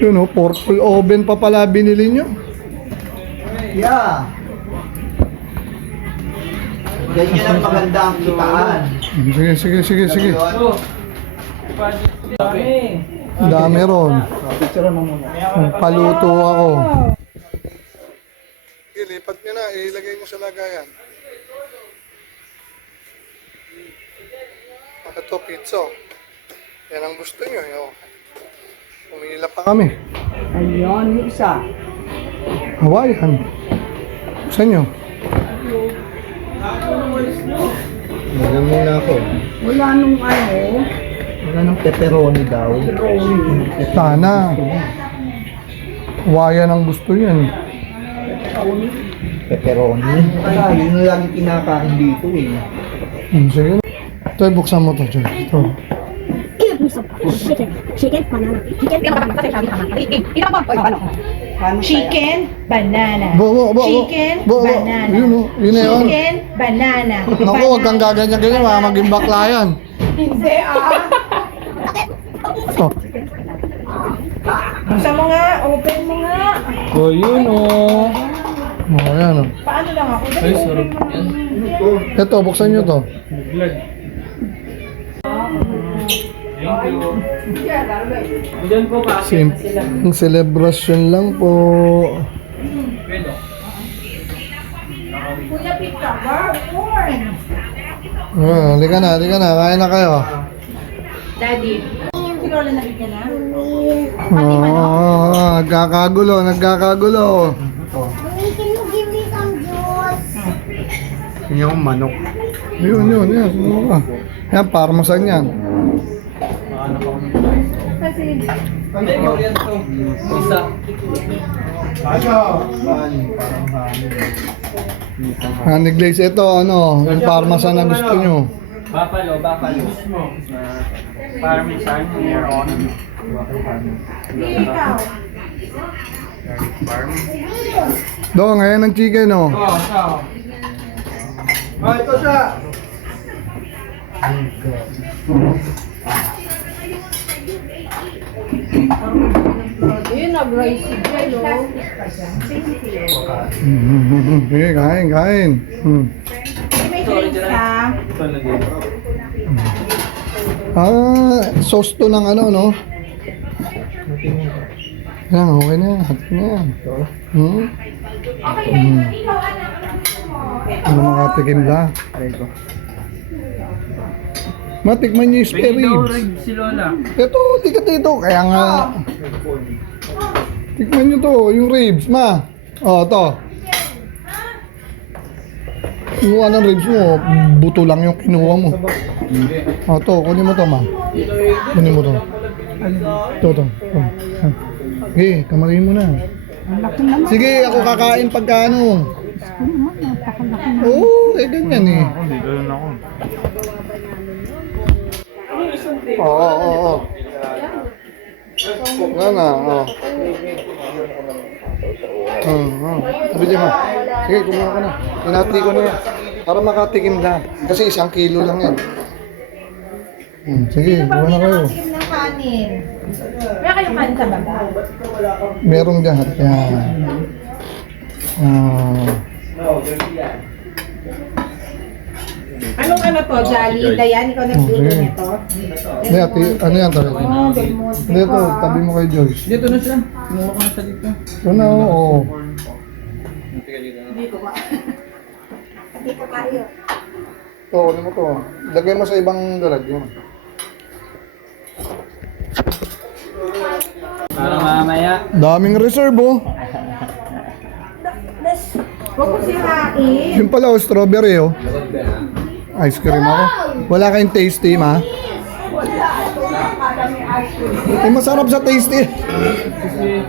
Yun o, purple oven pa pala binili nyo. Yeah. Ganyan ang maganda ang kitaan. Sige. Dami ron. Picture mo muna. Paluto ako. Ilipat nyo na, ilagay nyo sa lagayan. Ito, pizza. Yan ang gusto nyo. Umila pa kami. Ayun, yung isa. Hawaiian. Gusto nyo? Alam muna ako. Wala nung ano. Wala nung pepperoni daw. Sana. Hawaiian ang gusto yan. Pepperoni? Wala, yun yung lagi kinakain dito eh. Sige. Ito, buksan mo to. Ito. Chicken, banana. Chicken, banana. Chicken, banana. Yun na yun. Chicken, banana. Naku, huwag kang gaganyan-ganyan. Baka maging bakla yan. Hindi Ito. Sa mga, open mo nga. Oh, yun oh. Yan o. Paano lang ako? Ay, sarap yan. Ito, buksan nyo to. Vlog. Thank you. Diyan po pa. Simpleng celebration lang po. Pwede. Kuya Pita, corn. Halika na. Kain na kayo. Daddy. Si Lola nabigyan na? Nagkakagulo. Can you give me some juice? Yun yung manok. Yun. Yan, parmesan yan. Hindi, Korean to. Isa. Honey glaze ito, yung parmesan na gusto nyo. Buffalo. Parmesan here on. Ikaw. Do, ngayon ang chicken, Oh, so. Oh, ito siya! Yun, nag-rice si Jello. Sige, kain. May drinks ka. Ito na din. Sauce to ng no? Yan, okay na yan. Hati na yan. Okay, ikaw anak. Ano makatikim lang? Matikman nyo yung spare Bigyan daw ribs. rib si Lola. Ito, tikat dito. Kaya nga. Tikman nyo to, yung ribs, ma. To. Kinuha ng ribs mo, buto lang yung kinuha mo. To, kunin mo to, ma. Kunin mo to. To. Sige, kamarin mo na. Sige, ako kakain pagka Oo, ganyan eh. Hindi, ganun ako. Oo. Yan na, Sabi dyan, ma. Sige, kumuha ka na. Tinatli ko na yan. Para makatikim lang. Kasi 1 kilo lang yan. Sige, buha na kayo. Sige ng kanin. Wala kayong kanin sa baba? Merong dyan. Yan. Anong to? Jolly? Dayan, ikaw nagluto sige. nito? Hindi, ano yan talaga? Belmont. Hindi, ito, tabi mo kay Joyce. Dito na siya. Kumuha ko na siya dito. Ito na, oo. Dito tayo. Ito, kunin mo to. Lagay mo sa ibang lalagyan. Para mamaya. Daming reserve, oh. Huwag mo sirain. Yung pala, strawberry, oh. Ice cream ako. Wala kayong tasty, ma? Masarap sa tasty. Kasi